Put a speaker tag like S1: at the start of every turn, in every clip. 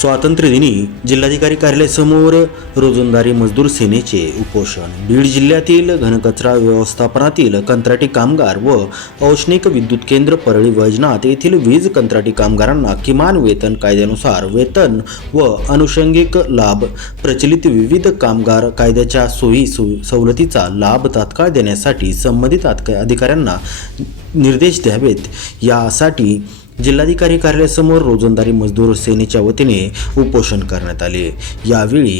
S1: स्वातंत्र्यदिनी जिल्हाधिकारी कार्यालयासमोर रोजंदारी मजदूर सेनेचे उपोषण. बीड जिल्ह्यातील घनकचरा व्यवस्थापनातील कंत्राटी कामगार व औष्णिक विद्युत केंद्र परळी वैजनाथ येथील वीज कंत्राटी कामगारांना किमान वेतन कायद्यानुसार वेतन व अनुषंगिक लाभ प्रचलित विविध कामगार कायद्याच्या सोयी सु- सवलतीचा लाभ तात्काळ देण्यासाठी संबंधित अधिकाऱ्यांना निर्देश द्यावेत. यासाठी जिल्हाधिकारी कार्यालयासमोर रोजंदारी मजदूर सेनेच्या वतीने उपोषण करण्यात आले. यावेळी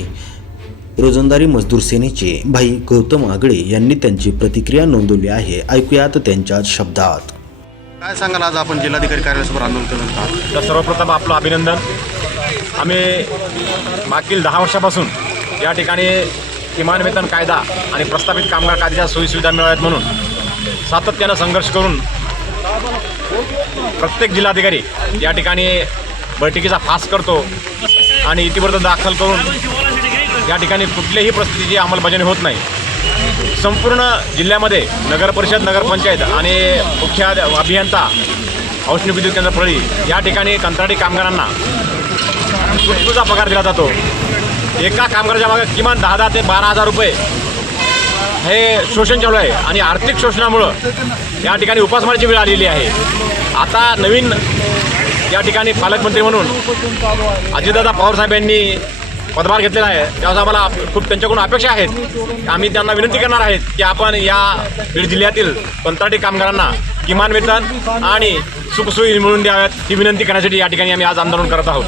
S1: रोजंदारी मजदूर सेनेचे भाई गौतम आगळे यांनी त्यांची प्रतिक्रिया नोंदवली आहे. ऐकूयात त्यांच्या शब्दात.
S2: काय सांगाल आज आपण जिल्हाधिकारी कार्यालयासमोर आंदोलन करत आहात?
S3: तर सर्वप्रथम आपलं अभिनंदन. आम्ही मागील दहा वर्षापासून या ठिकाणी किमान वेतन कायदा आणि प्रस्थापित कामगार कायद्याच्या सोयीसुविधा मिळाव्यात म्हणून सातत्यानं संघर्ष करून प्रत्येक जिल्हाधिकारी या ठिकाणी बैठकीचा फास करतो आणि इतिपर्यंत दाखल करून या ठिकाणी कुठल्याही परिस्थितीची अंमलबजावणी होत नाही. संपूर्ण जिल्ह्यामध्ये नगर परिषद नगरपंचायत आणि मुख्य अभियंता औष्णिक विद्युत केंद्र प्रळी या ठिकाणी कंत्राटी कामगारांना तुटपुजा पगार दिला जातो. एका कामगाराच्या मागे किमान दहा दहा ते बारा हजार रुपये हे शोषण चालू आहे आणि आर्थिक शोषणामुळं या ठिकाणी उपासमारीची वेळ आलेली आहे. आता नवीन या ठिकाणी पालकमंत्री म्हणून अजितदादा पवारसाहेब यांनी पदभार घेतलेला आहे. त्यावेळेस आम्हाला खूप त्यांच्याकडून अपेक्षा आहेत. आम्ही त्यांना विनंती करणार आहेत की आपण या बीड जिल्ह्यातील कंत्राटी कामगारांना किमान वेतन आणि सुखसोयी मिळून द्याव्यात ही विनंती करण्यासाठी या ठिकाणी आम्ही आज आंदोलन करत आहोत.